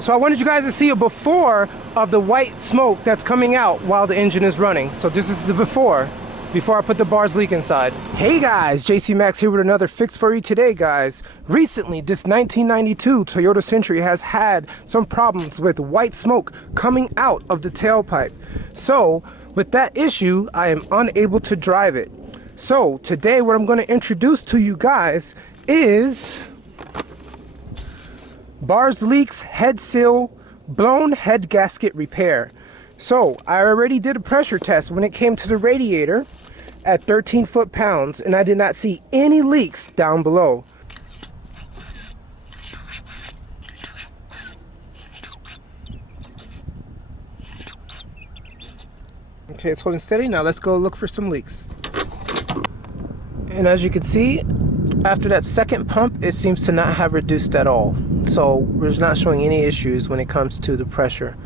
So I wanted you guys to see a before of the white smoke that's coming out while the engine is running. So this is the before I put the bars leak inside. Hey guys, JC Max here with another fix for you today, guys. Recently, this 1992 Toyota Century has had some problems with white smoke coming out of the tailpipe. So with that issue, I am unable to drive it. So today what I'm going to introduce to you guys is Bars Leaks Head Seal Blown Head Gasket Repair. So I already did a pressure test when it came to the radiator at 13 foot-pounds, and I did not see any leaks down below. Okay, it's holding steady. Now let's go look for some leaks. And as you can see, after that second pump, it seems to not have reduced at all. So we're not showing any issues when it comes to the pressure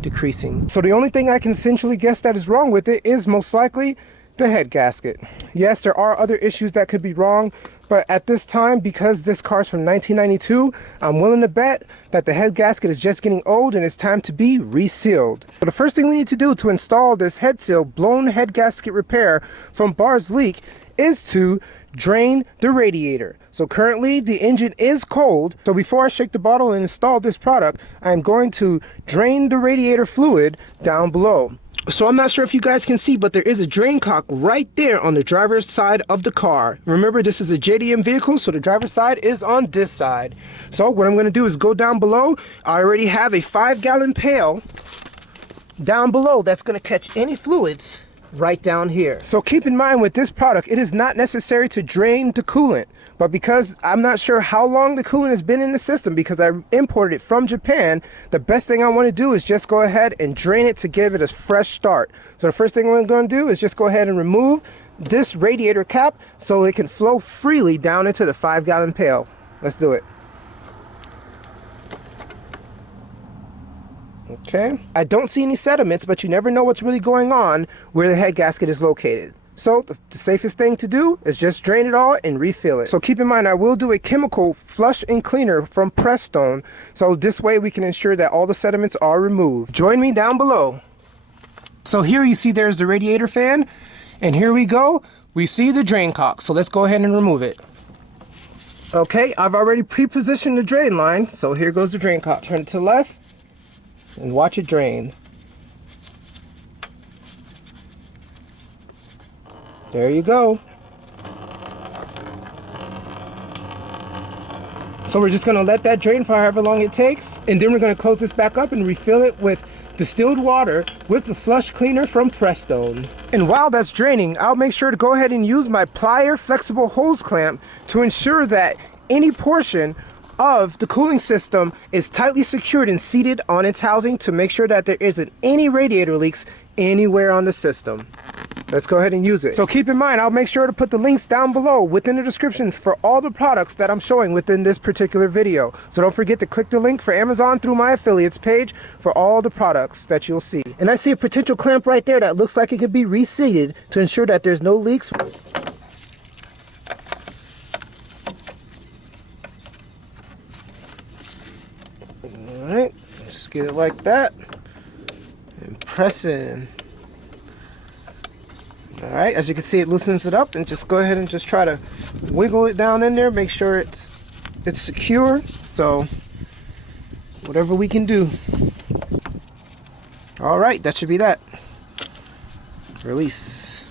decreasing. So the only thing I can essentially guess that is wrong with it is most likely the head gasket. Yes, there are other issues that could be wrong, but at this time, because this car's from 1992, I'm willing to bet that the head gasket is just getting old and it's time to be resealed. So the first thing we need to do to install this head seal blown head gasket repair from Bars Leak is to drain the radiator. So currently the engine is cold, so before I shake the bottle and install this product, I'm going to drain the radiator fluid down below. So I'm not sure if you guys can see, but there is a drain cock right there on the driver's side of the car. Remember, this is a JDM vehicle, so the driver's side is on this side. So what I'm going to do is go down below. I already have a 5-gallon pail down below that's going to catch any fluids right down here. So keep in mind with this product, it is not necessary to drain the coolant, but because I'm not sure how long the coolant has been in the system because I imported it from Japan, the best thing I want to do is just go ahead and drain it to give it a fresh start. So the first thing I'm going to do is just go ahead and remove this radiator cap so it can flow freely down into the 5-gallon pail. Let's do it. Okay, I don't see any sediments, but you never know what's really going on where the head gasket is located. So the safest thing to do is just drain it all and refill it. So keep in mind, I will do a chemical flush and cleaner from Prestone, so this way we can ensure that all the sediments are removed. Join me down below. So here you see there's the radiator fan, and here we go, we see the drain cock. So let's go ahead and remove it. Okay, I've already pre-positioned the drain line, so here goes the drain cock. Turn it to the left and watch it drain. There you go. So we're just going to let that drain for however long it takes, and then we're going to close this back up and refill it with distilled water with the flush cleaner from Prestone. And while that's draining, I'll make sure to go ahead and use my plier flexible hose clamp to ensure that any portion of the cooling system is tightly secured and seated on its housing to make sure that there isn't any radiator leaks anywhere on the system. Let's go ahead and use it. So keep in mind, I'll make sure to put the links down below within the description for all the products that I'm showing within this particular video. So don't forget to click the link for Amazon through my affiliates page for all the products that you'll see. And I see a potential clamp right there that looks like it could be reseated to ensure that there's no leaks. Alright, just get it like that and press in. Alright, as you can see, it loosens it up, and just go ahead and just try to wiggle it down in there, make sure it's secure. So whatever we can do. Alright, that should be that. Release.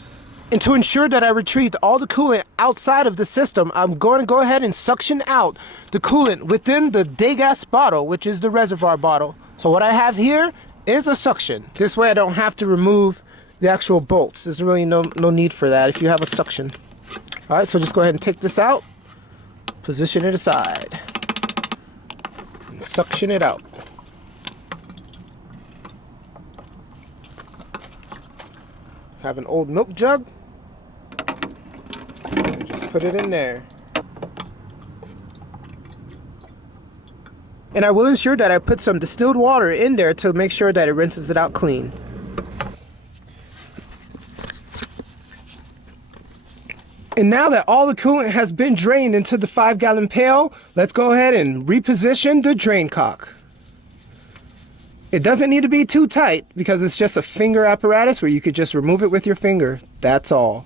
And to ensure that I retrieved all the coolant outside of the system, I'm going to go ahead and suction out the coolant within the degas bottle, which is the reservoir bottle. So what I have here is a suction. This way I don't have to remove the actual bolts. There's really no need for that if you have a suction. Alright, so just go ahead and take this out, position it aside, and suction it out. Have an old milk jug, and just put it in there. And I will ensure that I put some distilled water in there to make sure that it rinses it out clean. And now that all the coolant has been drained into the 5-gallon pail, let's go ahead and reposition the drain cock. It doesn't need to be too tight because it's just a finger apparatus where you could just remove it with your finger. That's all.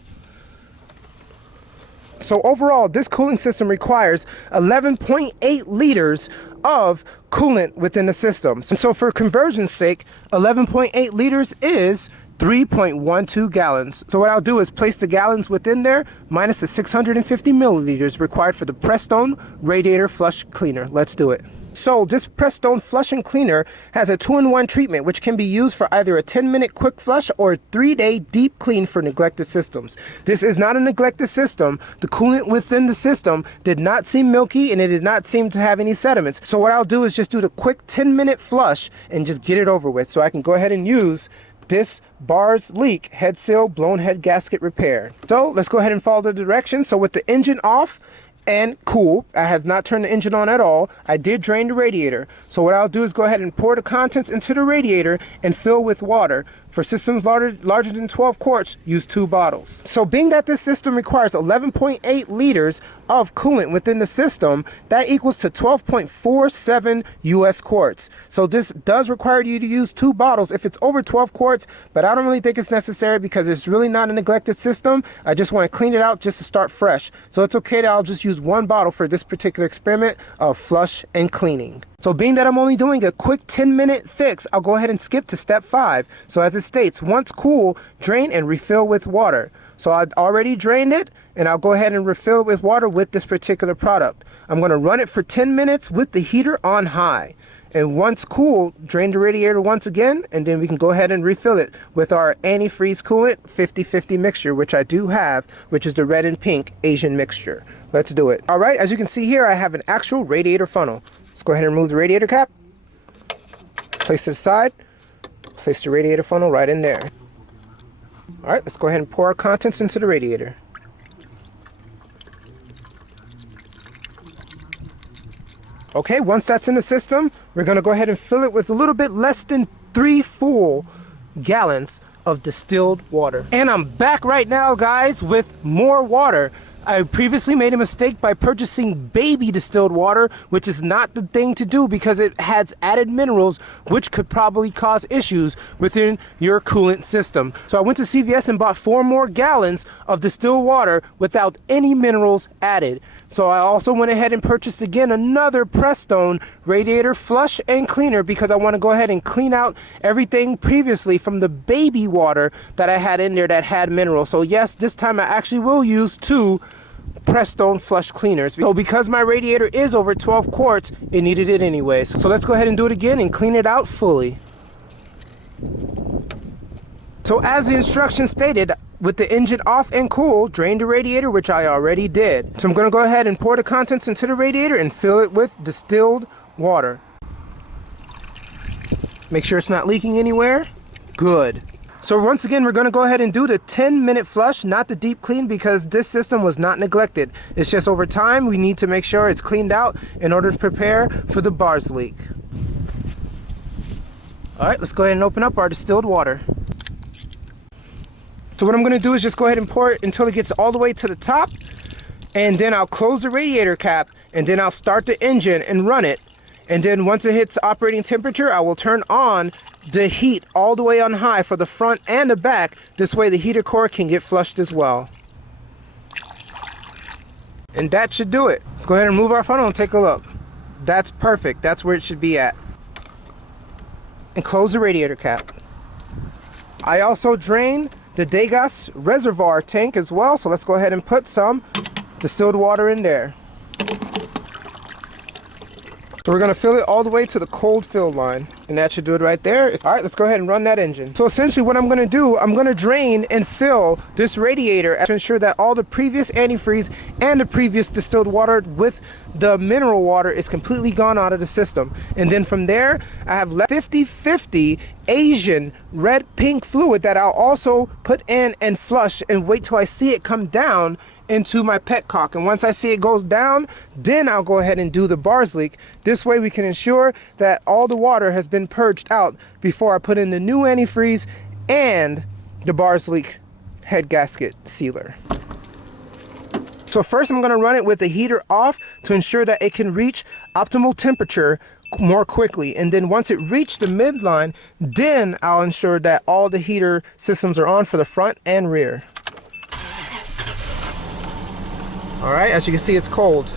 So overall, this cooling system requires 11.8 liters of coolant within the system. So for conversion's sake, 11.8 liters is 3.12 gallons. So what I'll do is place the gallons within there minus the 650 milliliters required for the Prestone Radiator Flush Cleaner. Let's do it. So this Prestone Flush and Cleaner has a 2-in-1 treatment which can be used for either a 10-minute quick flush or a 3-day deep clean for neglected systems. This is not a neglected system. The coolant within the system did not seem milky and it did not seem to have any sediments. So what I'll do is just do the quick 10-minute flush and just get it over with. So I can go ahead and use this bars leak head seal blown head gasket repair. So let's go ahead and follow the directions. So with the engine off and cool, I have not turned the engine on at all. I did drain the radiator. So what I'll do is go ahead and pour the contents into the radiator and fill with water. For systems larger than 12 quarts, use 2 bottles. So being that this system requires 11.8 liters of coolant within the system, that equals to 12.47 US quarts. So this does require you to use 2 bottles if it's over 12 quarts, but I don't really think it's necessary because it's really not a neglected system. I just want to clean it out just to start fresh. So it's okay that I'll just use 1 bottle for this particular experiment of flush and cleaning. So being that I'm only doing a quick 10-minute fix, I'll go ahead and skip to step 5. So as it states, once cool, drain and refill with water. So I already drained it and I'll go ahead and refill it with water with this particular product. I'm going to run it for 10 minutes with the heater on high. And once cool, drain the radiator once again, and then we can go ahead and refill it with our antifreeze coolant 50-50 mixture, which I do have, which is the red and pink Asian mixture. Let's do it. All right, as you can see here, I have an actual radiator funnel. Let's go ahead and remove the radiator cap. Place it aside. Place the radiator funnel right in there. All right, let's go ahead and pour our contents into the radiator. Okay, once that's in the system, we're going to go ahead and fill it with a little bit less than 3 full gallons of distilled water. And I'm back right now, guys, with more water. I previously made a mistake by purchasing baby distilled water, which is not the thing to do because it has added minerals which could probably cause issues within your coolant system. So I went to CVS and bought 4 more gallons of distilled water without any minerals added. So I also went ahead and purchased again another Prestone Radiator Flush and Cleaner because I want to go ahead and clean out everything previously from the baby water that I had in there that had minerals. So yes, this time I actually will use 2 Prestone flush cleaners. So because my radiator is over 12 quarts, it needed it anyways. So let's go ahead and do it again and clean it out fully. So as the instructions stated, with the engine off and cool, drain the radiator, which I already did. So I'm going to go ahead and pour the contents into the radiator and fill it with distilled water. Make sure it's not leaking anywhere. Good. So once again, we're going to go ahead and do the 10-minute flush, not the deep clean, because this system was not neglected. It's just over time, we need to make sure it's cleaned out in order to prepare for the bars leak. All right, let's go ahead and open up our distilled water. So what I'm going to do is just go ahead and pour it until it gets all the way to the top, and then I'll close the radiator cap, and then I'll start the engine and run it. And then once it hits operating temperature, I will turn on the heat all the way on high for the front and the back. This way the heater core can get flushed as well. And that should do it. Let's go ahead and move our funnel and take a look. That's perfect. That's where it should be at. And close the radiator cap. I also drained the Degas reservoir tank as well, so let's go ahead and put some distilled water in there. So we're going to fill it all the way to the cold fill line, and that should do it right there. All right, let's go ahead and run that engine. So essentially what I'm going to do, I'm going to drain and fill this radiator to ensure that all the previous antifreeze and the previous distilled water with the mineral water is completely gone out of the system. And then from there, I have 50-50 Asian red-pink fluid that I'll also put in and flush and wait till I see it come down into my petcock. And once I see it goes down, then I'll go ahead and do the bars leak. This way we can ensure that all the water has been purged out before I put in the new antifreeze and the bars leak head gasket sealer. So first I'm going to run it with the heater off to ensure that it can reach optimal temperature more quickly. And then once it reached the midline, then I'll ensure that all the heater systems are on for the front and rear. All right, as you can see, it's cold.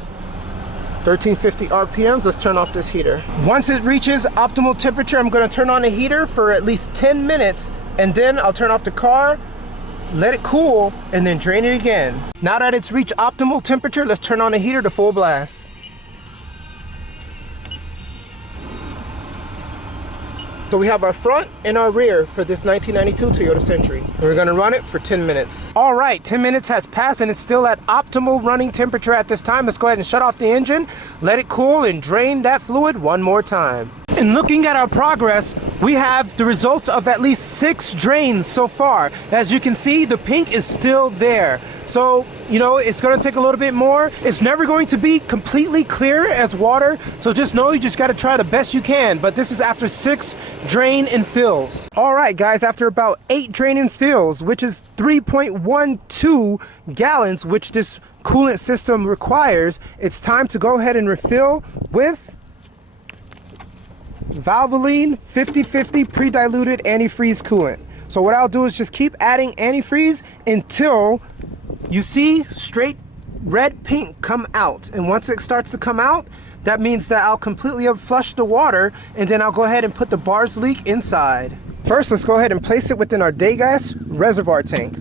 1350 RPMs, let's turn off this heater. Once it reaches optimal temperature, I'm gonna turn on the heater for at least 10 minutes, and then I'll turn off the car, let it cool, and then drain it again. Now that it's reached optimal temperature, let's turn on the heater to full blast. So we have our front and our rear for this 1992 Toyota Century. We're gonna run it for 10 minutes. All right, 10 minutes has passed and it's still at optimal running temperature at this time. Let's go ahead and shut off the engine, let it cool, and drain that fluid one more time. And looking at our progress, we have the results of at least 6 drains so far. As you can see, the pink is still there. So, you know, it's gonna take a little bit more. It's never going to be completely clear as water, so just know you just gotta try the best you can. But this is after 6 drain and fills. All right, guys, after about 8 drain and fills, which is 3.12 gallons, which this coolant system requires, it's time to go ahead and refill with Valvoline 50/50 pre-diluted antifreeze coolant. So what I'll do is just keep adding antifreeze until you see straight red pink come out. And once it starts to come out, that means that I'll completely flush the water, and then I'll go ahead and put the bars leak inside. First, let's go ahead and place it within our day gas reservoir tank.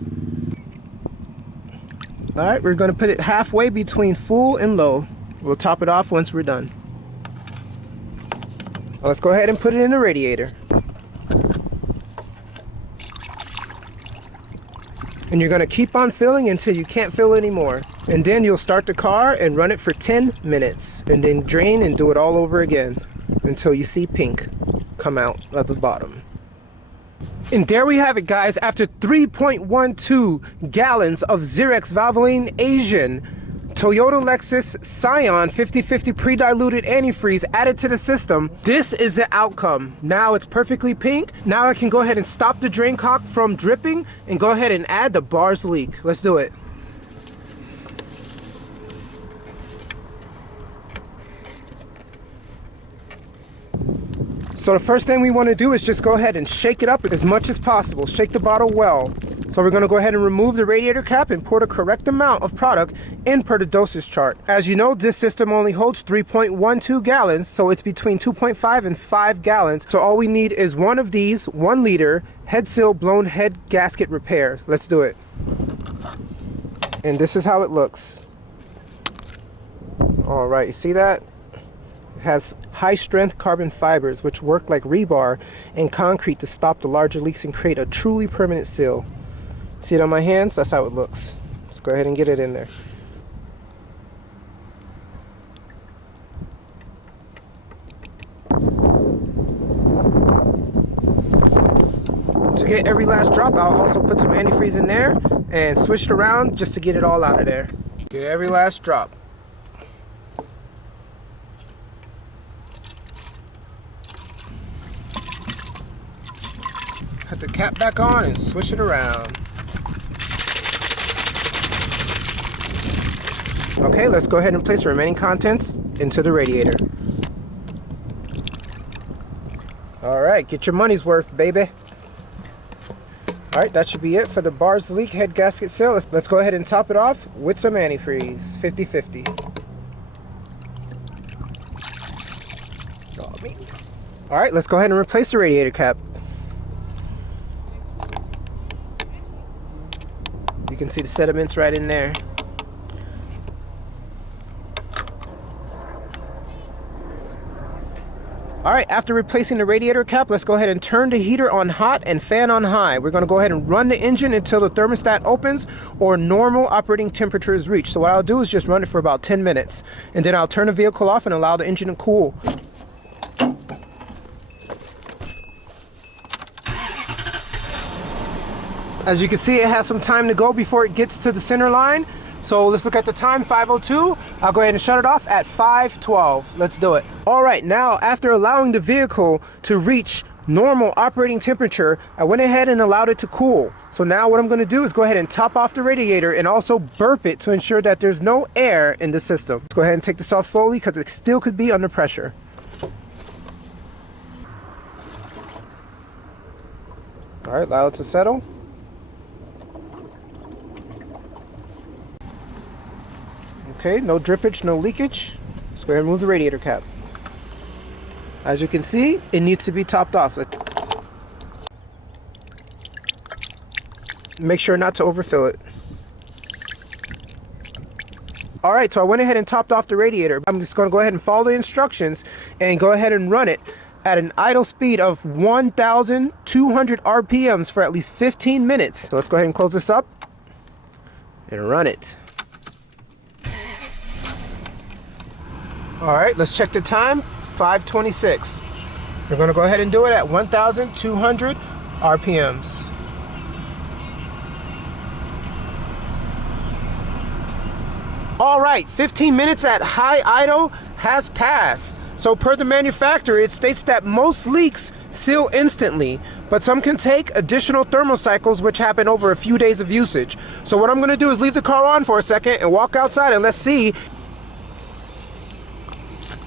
All right, we're gonna put it halfway between full and low. We'll top it off once we're done. Let's go ahead and put it in the radiator. And you're gonna keep on filling until you can't fill anymore. And then you'll start the car and run it for 10 minutes. And then drain and do it all over again until you see pink come out at the bottom. And there we have it, guys. After 3.12 gallons of Xerox Valvoline Asian Toyota Lexus Scion 50/50 pre-diluted antifreeze added to the system, this is the outcome. Now it's perfectly pink. Now I can go ahead and stop the drain cock from dripping and go ahead and add the bars leak. Let's do it. So the first thing we want to do is just go ahead and shake it up as much as possible. Shake the bottle well. So we're going to go ahead and remove the radiator cap and pour the correct amount of product in per the dosage chart. As you know, this system only holds 3.12 gallons, so it's between 2.5 and 5 gallons. So all we need is one of these 1 liter head seal blown head gasket repair. Let's do it. And this is how it looks. All right, you see that? It has high strength carbon fibers which work like rebar and concrete to stop the larger leaks and create a truly permanent seal. See it on my hands? That's how it looks. Let's go ahead and get it in there. To get every last drop, I'll also put some antifreeze in there and switch it around just to get it all out of there. Get every last drop. Put the cap back on and switch it around. Okay, let's go ahead and place the remaining contents into the radiator. All right, get your money's worth, baby. All right, that should be it for the bars leak head gasket seal. Let's go ahead and top it off with some antifreeze, 50/50. All right, let's go ahead and replace the radiator cap. You can see the sediments right in there. All right, after replacing the radiator cap, let's go ahead and turn the heater on hot and fan on high. We're gonna go ahead and run the engine until the thermostat opens or normal operating temperature is reached. So what I'll do is just run it for about 10 minutes, and then I'll turn the vehicle off and allow the engine to cool. As you can see, it has some time to go before it gets to the center line. So let's look at the time, 5:02. I'll go ahead and shut it off at 5:12. Let's do it. All right, now after allowing the vehicle to reach normal operating temperature, I went ahead and allowed it to cool. So now what I'm gonna do is go ahead and top off the radiator and also burp it to ensure that there's no air in the system. Let's go ahead and take this off slowly because it still could be under pressure. All right, allow it to settle. Okay, no drippage, no leakage. Let's go ahead and remove the radiator cap. As you can see, it needs to be topped off. Make sure not to overfill it. All right, so I went ahead and topped off the radiator. I'm just gonna go ahead and follow the instructions and go ahead and run it at an idle speed of 1,200 RPMs for at least 15 minutes. So let's go ahead and close this up and run it. All right, let's check the time, 5:26. We're gonna go ahead and do it at 1,200 RPMs. All right, 15 minutes at high idle has passed. So per the manufacturer, it states that most leaks seal instantly, but some can take additional thermal cycles, which happen over a few days of usage. So what I'm gonna do is leave the car on for a second and walk outside and let's see.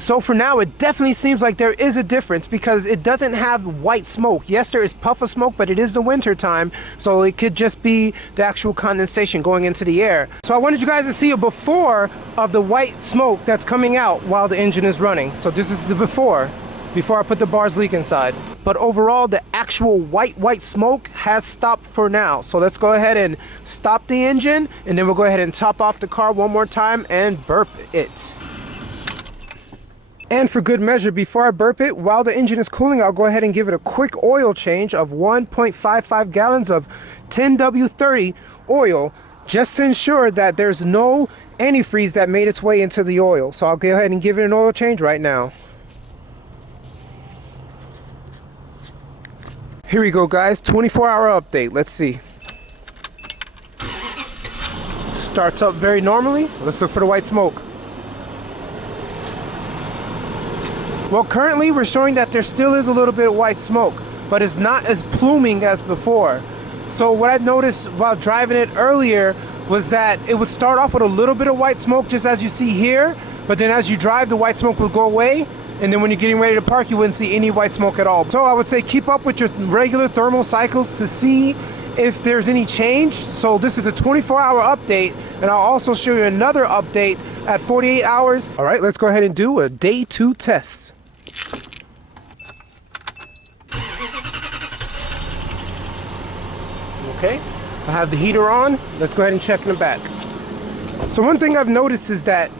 So for now, it definitely seems like there is a difference because it doesn't have white smoke. Yes, there is puff of smoke, but it is the winter time, so it could just be the actual condensation going into the air. So I wanted you guys to see a before of the white smoke that's coming out while the engine is running. So this is the before I put the bars leak inside. But overall, the actual white smoke has stopped for now. So let's go ahead and stop the engine, and then we'll go ahead and top off the car one more time and burp it. And for good measure, before I burp it, while the engine is cooling, I'll go ahead and give it a quick oil change of 1.55 gallons of 10W30 oil, just to ensure that there's no antifreeze that made its way into the oil. So I'll go ahead and give it an oil change right now. Here we go, guys, 24-hour update. Let's see. Starts up very normally. Let's look for the white smoke. Well, currently we're showing that there still is a little bit of white smoke, but it's not as pluming as before. So what I've noticed while driving it earlier was that it would start off with a little bit of white smoke, just as you see here, but then as you drive, the white smoke would go away, and then when you're getting ready to park, you wouldn't see any white smoke at all. So I would say keep up with your regular thermal cycles to see if there's any change. So this is a 24-hour update, and I'll also show you another update at 48 hours. All right, let's go ahead and do a day 2 test. Okay, I have the heater on. Let's go ahead and check in the back. So one thing I've noticed is that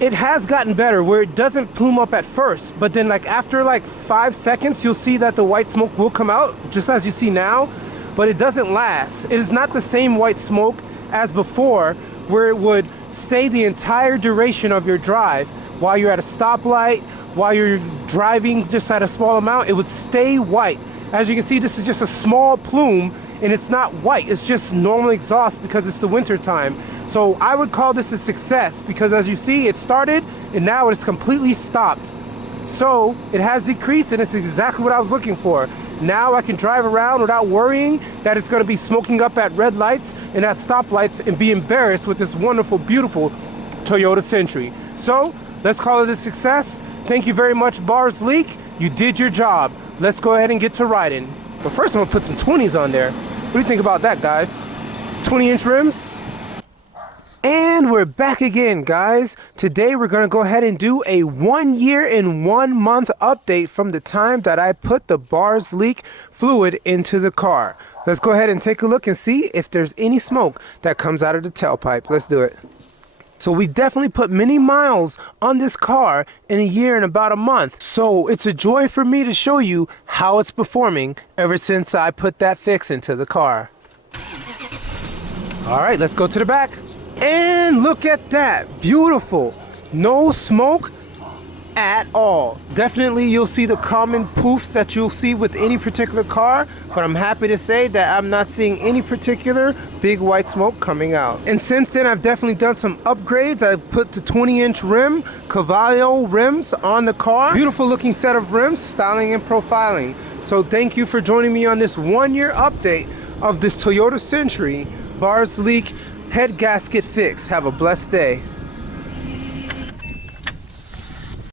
it has gotten better where it doesn't plume up at first, but then like after like 5 seconds, you'll see that the white smoke will come out, just as you see now, but it doesn't last. It is not the same white smoke as before, where it would stay the entire duration of your drive. While you're at a stoplight, while you're driving just at a small amount, it would stay white. As you can see, this is just a small plume, and it's not white, it's just normal exhaust because it's the winter time. So I would call this a success because as you see, it started and now it's completely stopped. So it has decreased, and it's exactly what I was looking for. Now I can drive around without worrying that it's going to be smoking up at red lights and at stoplights and be embarrassed with this wonderful, beautiful Toyota Century. So let's call it a success. Thank you very much, Bars Leak. You did your job. Let's go ahead and get to riding. But first I'm gonna put some 20s on there. What do you think about that, guys? 20-inch rims. And we're back again, guys. Today we're gonna go ahead and do a 1 year and 1 month update from the time that I put the Bars Leak fluid into the car. Let's go ahead and take a look and see if there's any smoke that comes out of the tailpipe. Let's do it. So we definitely put many miles on this car in a year and about a month. So it's a joy for me to show you how it's performing ever since I put that fix into the car. All right, let's go to the back. And look at that, beautiful. No smoke at all. Definitely you'll see the common poofs that you'll see with any particular car, but I'm happy to say that I'm not seeing any particular big white smoke coming out. And since then I've definitely done some upgrades. I put the 20-inch rim, Cavallo rims on the car. Beautiful looking set of rims, styling and profiling. So thank you for joining me on this 1 year update of this Toyota Century Bars Leak head gasket fix. Have a blessed day.